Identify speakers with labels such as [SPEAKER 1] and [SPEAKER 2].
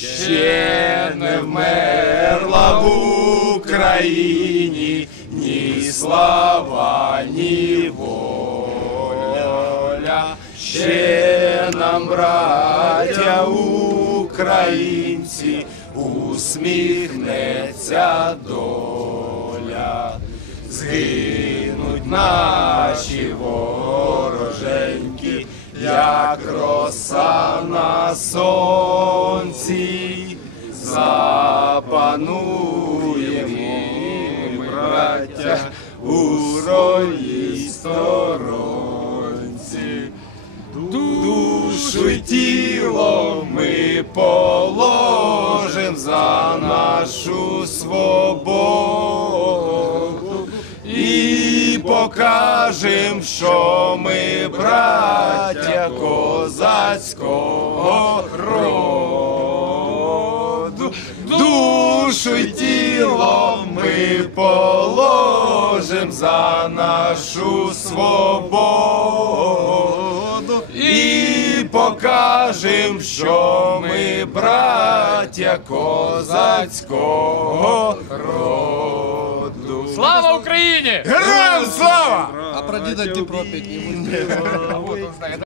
[SPEAKER 1] ще не вмерла в Україні ні слава, ні воля. Ще нам, браття українці, усміхнеться доля. Згинуть наші вороженьки, як роса на сонці, запануємо, ми, браття, у своїй сторонці. Душу й тіло ми положим за нашу свободу і покажем, що ми браття козацького Душу й тіло ми положим за нашу свободу і покажем, що ми браття козацького роду.
[SPEAKER 2] Слава Україні!
[SPEAKER 1] Героям слава!
[SPEAKER 3] А про діда Дніпро буде.